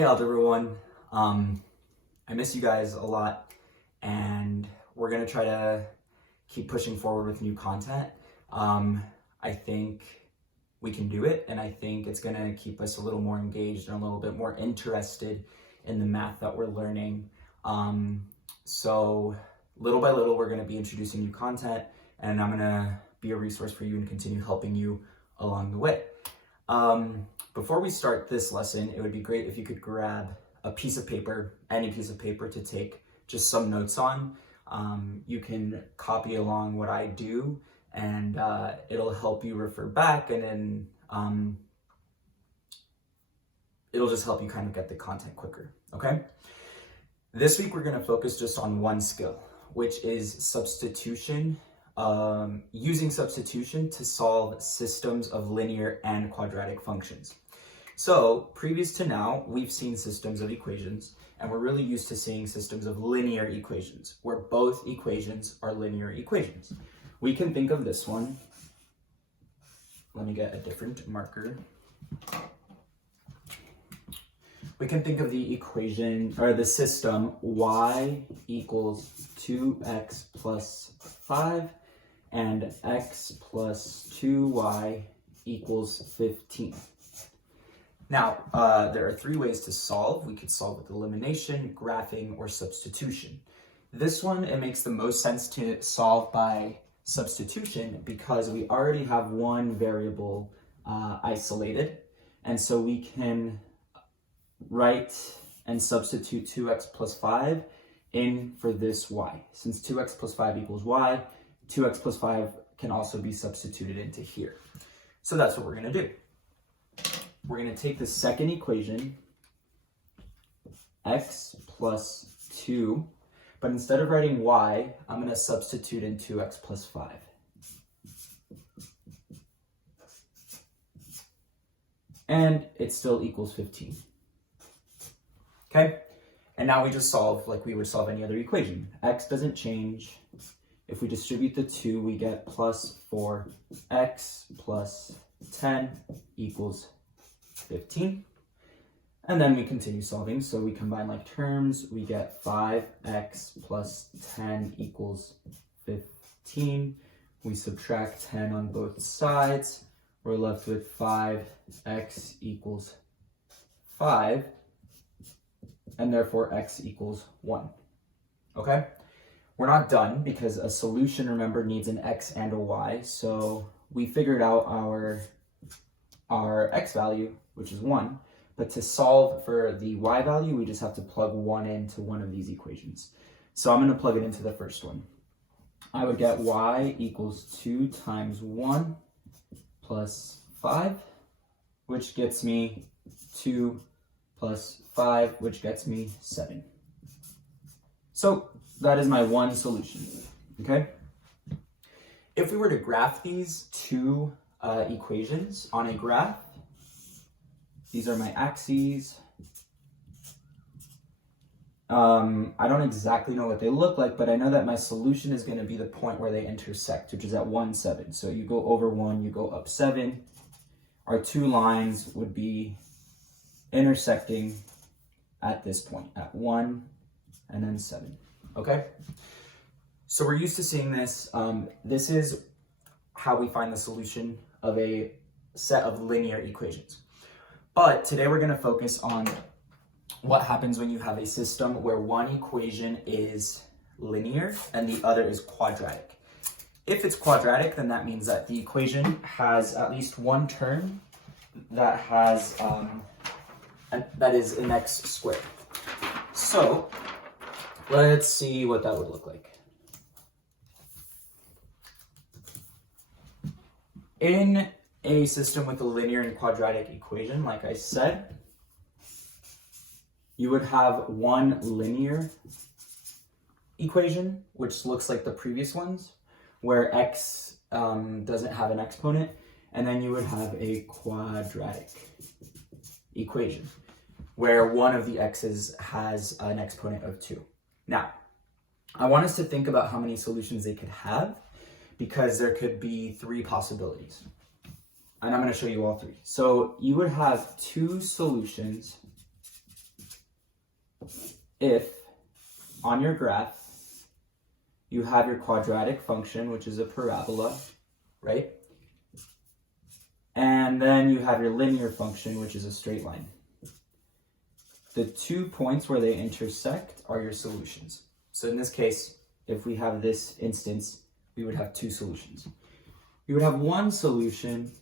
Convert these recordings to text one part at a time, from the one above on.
Hey Algebra 1, I miss you guys a lot, and we're going to try to keep pushing forward with new content. I think we can do it, and I think it's going to keep us a little more engaged and a little bit more interested in the math that we're learning. So little by little, we're going to be introducing new content, and I'm going to be a resource for you and continue helping you along the way. Before we start this lesson, it would be great if you could grab a piece of paper, any piece of paper, to take just some notes on. You can copy along what I do, and it'll help you refer back, and then it'll just help you kind of get the content quicker, okay? This week, we're gonna focus just on one skill, which is substitution, using substitution to solve systems of linear and quadratic functions. So previous to now, we've seen systems of equations, and we're really used to seeing systems of linear equations, where both equations are linear equations. We can think of this one. Let me get a different marker. We can think of the equation, or the system, y equals 2x plus 5, and x plus 2y equals 15. Now, there are three ways to solve. We could solve with elimination, graphing, or substitution. This one, it makes the most sense to solve by substitution because we already have one variable isolated. And so we can write and substitute 2x plus 5 in for this y. Since 2x plus 5 equals y, 2x plus 5 can also be substituted into here. So that's what we're going to do. We're going to take the second equation, x plus 2, but instead of writing y, I'm going to substitute in 2x plus 5. And it still equals 15. Okay? And now we just solve like we would solve any other equation. X doesn't change. If we distribute the 2, we get plus 4x plus 10 equals 15. And then we continue solving. So we combine like terms. We get 5x plus 10 equals 15. We subtract 10 on both sides. We're left with 5x equals 5. And therefore x equals 1. Okay? We're not done because a solution, remember, needs an x and a y. So we figured out our x value, which is 1. But to solve for the y value, we just have to plug 1 into one of these equations. So I'm going to plug it into the first one. I would get y equals 2 times 1 plus 5, which gets me 2 plus 5, which gets me 7. So that is my one solution, okay? If we were to graph these two equations on a graph, these are my axes. I don't exactly know what they look like, but I know that my solution is going to be the point where they intersect, which is at 1, 7. So you go over 1, you go up 7. Our two lines would be intersecting at this point, at 1 and then 7. Okay? So we're used to seeing this. This is how we find the solution of a set of linear equations. But today we're going to focus on what happens when you have a system where one equation is linear and the other is quadratic. If it's quadratic, then that means that the equation has at least one term that has that is an x squared. So let's see what that would look like. In a system with a linear and quadratic equation, like I said, you would have one linear equation, which looks like the previous ones, where x doesn't have an exponent, and then you would have a quadratic equation, where one of the x's has an exponent of 2. Now, I want us to think about how many solutions they could have, because there could be 3 possibilities. And I'm going to show you all 3. So you would have 2 solutions if on your graph you have your quadratic function, which is a parabola, right? And then you have your linear function, which is a straight line. The 2 points where they intersect are your solutions. So in this case, if we have this instance, we would have 2 solutions. You would have one solution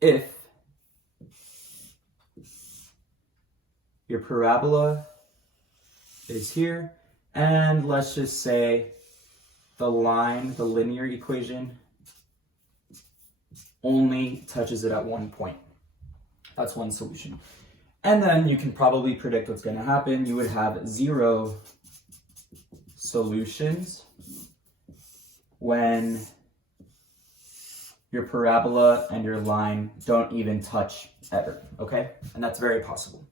if your parabola is here, and let's just say the line, the linear equation, only touches it at one point. That's one solution. And then you can probably predict what's going to happen. You would have 0 solutions when your parabola and your line don't even touch ever, okay? And that's very possible.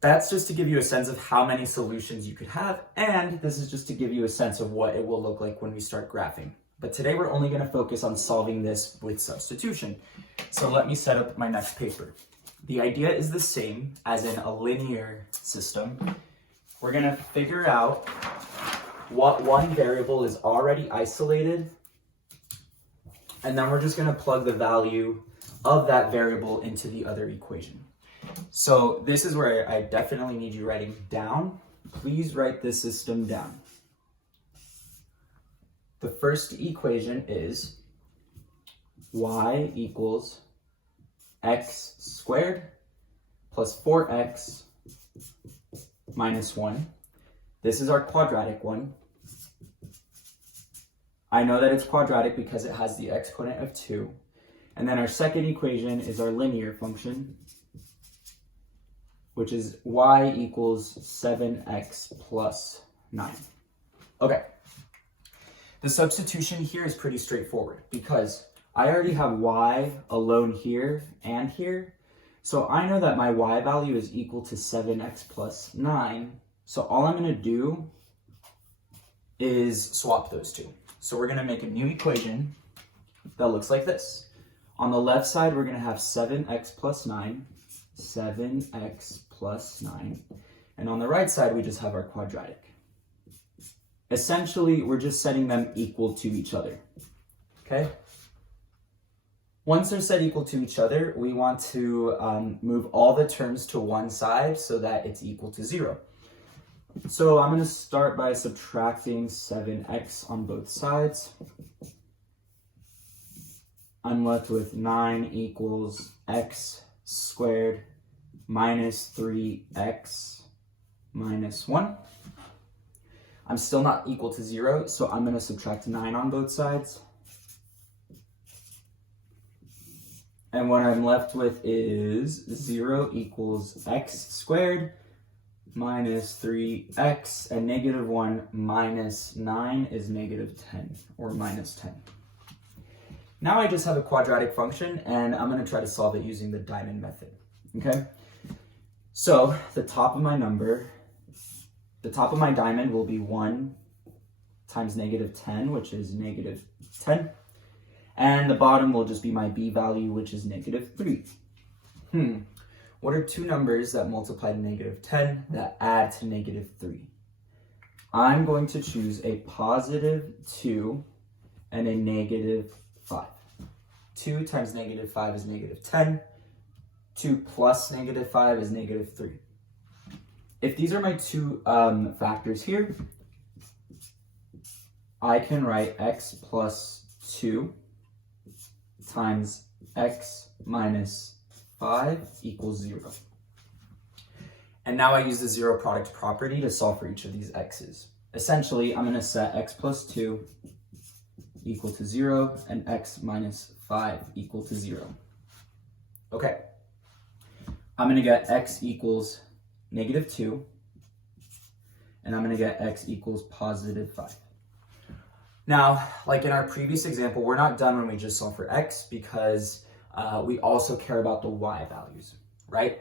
That's just to give you a sense of how many solutions you could have, and this is just to give you a sense of what it will look like when we start graphing. But today we're only going to focus on solving this with substitution. So let me set up my next paper. The idea is the same as in a linear system. We're going to figure out what one variable is already isolated, and then we're just going to plug the value of that variable into the other equation. So this is where I definitely need you writing down. Please write this system down. The first equation is y equals x squared plus 4x minus 1. This is our quadratic one. I know that it's quadratic because it has the exponent of 2. And then our second equation is our linear function, which is y equals 7x plus 9. Okay. The substitution here is pretty straightforward because I already have y alone here and here. So I know that my y value is equal to 7x plus 9. So all I'm going to do is swap those two. So we're going to make a new equation that looks like this. On the left side, we're going to have 7x plus 9, 7x plus 9. And on the right side, we just have our quadratic. Essentially, we're just setting them equal to each other, okay? Once they're set equal to each other, we want to move all the terms to one side so that it's equal to 0. So I'm going to start by subtracting 7x on both sides. I'm left with 9 equals x squared minus 3x minus 1. I'm still not equal to 0, so I'm going to subtract 9 on both sides. And what I'm left with is 0 equals x squared minus 3x, and negative 1 minus 9 is negative 10, or minus 10. Now I just have a quadratic function, and I'm going to try to solve it using the diamond method, okay? So the top of my diamond will be 1 times negative 10, which is negative 10. And the bottom will just be my b value, which is negative 3. What are two numbers that multiply to negative 10 that add to negative 3? I'm going to choose a positive 2 and a negative 5. 2 times negative 5 is negative 10. 2 plus negative 5 is negative 3. If these are my two factors here, I can write x plus 2 times x minus 5 equals 0. And now I use the zero product property to solve for each of these x's. Essentially, I'm going to set x plus 2 equal to 0 and x minus 5 equal to 0. Okay. I'm going to get x equals negative 2, and I'm going to get x equals positive 5. Now, like in our previous example, we're not done when we just solve for x because we also care about the y values, right?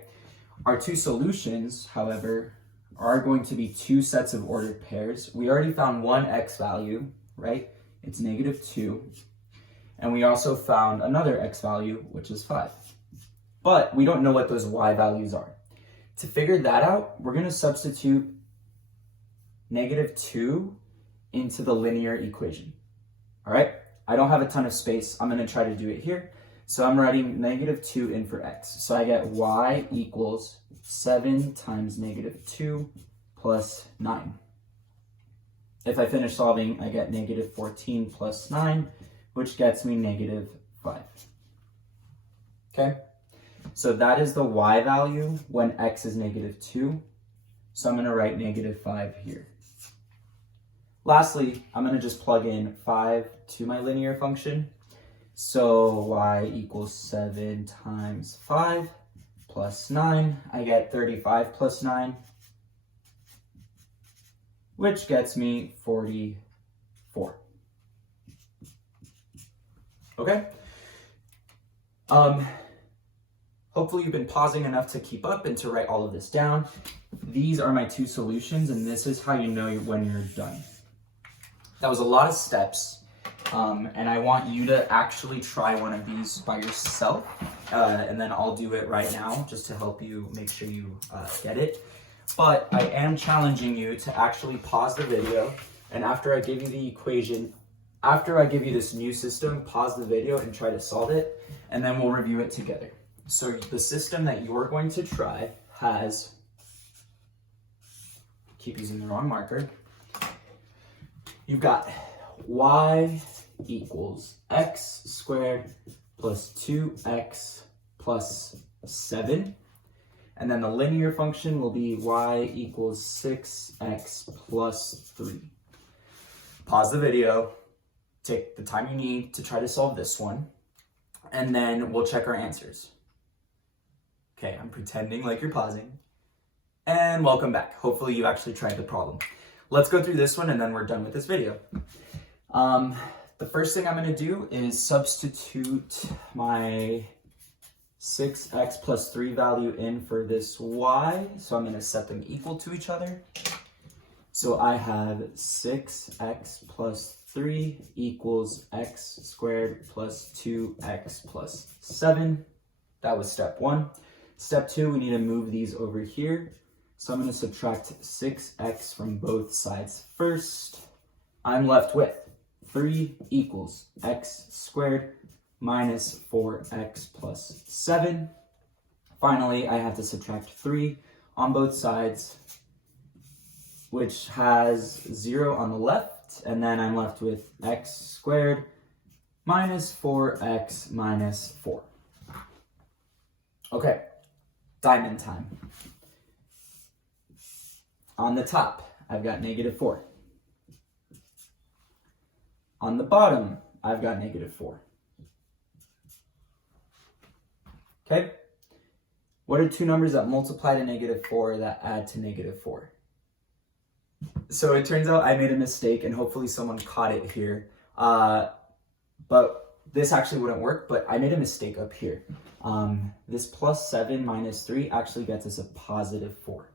Our two solutions, however, are going to be two sets of ordered pairs. We already found one x value, right? It's negative 2. And we also found another x value, which is 5. But we don't know what those y values are. To figure that out, we're going to substitute -2 into the linear equation. All right, I don't have a ton of space. I'm going to try to do it here. So I'm writing -2 in for x. So I get y equals 7 times -2 plus 9. If I finish solving, I get -14 plus 9, which gets me -5. Okay, so that is the y value when x is -2. So I'm going to write -5 here. Lastly, I'm going to just plug in 5 to my linear function. So y equals 7 times 5 plus 9. I get 35 plus 9, which gets me 44. Okay? Hopefully you've been pausing enough to keep up and to write all of this down. These are my two solutions, and this is how you know when you're done. That was a lot of steps, and I want you to actually try one of these by yourself, and then I'll do it right now just to help you make sure you get it. But I am challenging you to actually pause the video, and after I give you the equation, after I give you this new system, pause the video and try to solve it, and then we'll review it together. So the system that you're going to try has, keep using the wrong marker, you've got y equals x squared plus 2x plus 7. And then the linear function will be y equals 6x plus 3. Pause the video, take the time you need to try to solve this one, and then we'll check our answers. Okay, I'm pretending like you're pausing. And welcome back. Hopefully you actually tried the problem. Let's go through this one and then we're done with this video. The first thing I'm going to do is substitute my 6x plus 3 value in for this y. So I'm going to set them equal to each other. So I have 6x plus 3 equals x squared plus 2x plus 7. That was step 1. Step 2, we need to move these over here. So I'm going to subtract 6x from both sides first. I'm left with 3 equals x squared minus 4x plus 7. Finally, I have to subtract 3 on both sides, which has 0 on the left, and then I'm left with x squared minus 4x minus 4. Okay, diamond time. On the top, I've got -4. On the bottom, I've got -4. Okay? What are two numbers that multiply to -4 that add to -4? So it turns out I made a mistake, and hopefully someone caught it here. But this actually wouldn't work, but I made a mistake up here. This plus 7 minus 3 actually gets us a positive 4.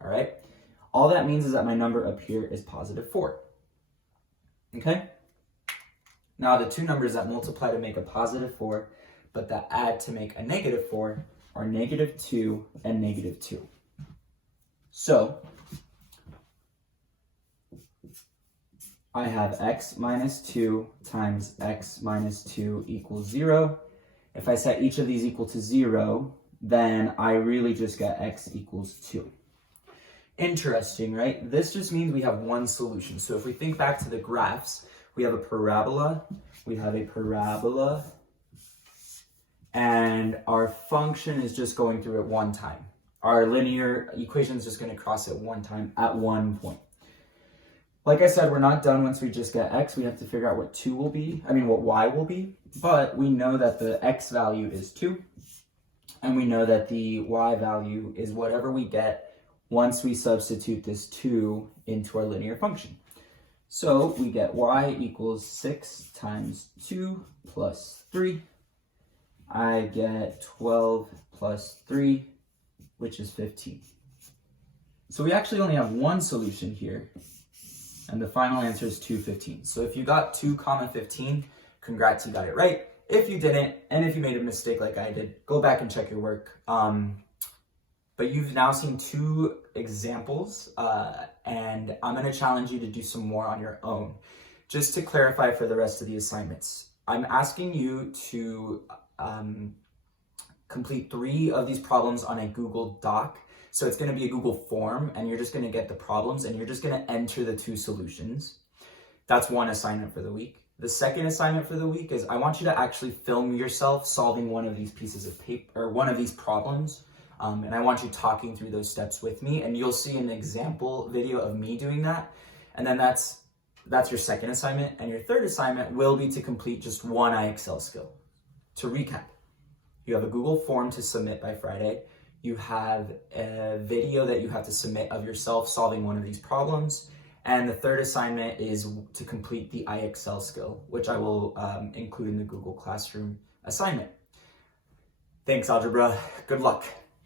All right? All that means is that my number up here is positive 4. Okay? Now the two numbers that multiply to make a positive 4, but that add to make a -4 are -2 and -2. So I have x minus 2 times x minus 2 equals 0. If I set each of these equal to 0, then I really just get x equals 2. Interesting, right? This just means we have one solution. So if we think back to the graphs, we have a parabola, and our function is just going through it one time. Our linear equation is just going to cross it one time at one point. Like I said, we're not done once we just get x. We have to figure out what what y will be. But we know that the x value is 2. And we know that the y value is whatever we get once we substitute this 2 into our linear function. So we get y equals 6 times 2 plus 3. I get 12 plus 3, which is 15. So we actually only have one solution here. And the final answer is 215. So if you got 2, 15, congrats, you got it right. If you didn't, and if you made a mistake like I did, go back and check your work. But you've now seen 2 examples, and I'm going to challenge you to do some more on your own. Just to clarify for the rest of the assignments, I'm asking you to complete 3 of these problems on a Google Doc. So it's going to be a Google form, and you're just going to get the problems, and you're just going to enter the 2 solutions. That's one assignment for the week. The second assignment for the week is I want you to actually film yourself solving one of these pieces of paper, or one of these problems. And I want you talking through those steps with me, and you'll see an example video of me doing that. And then that's your second assignment. And your third assignment will be to complete just 1 IXL skill. To recap, you have a Google form to submit by Friday. You have a video that you have to submit of yourself solving one of these problems. And the third assignment is to complete the IXL skill, which I will include in the Google Classroom assignment. Thanks, Algebra. Good luck.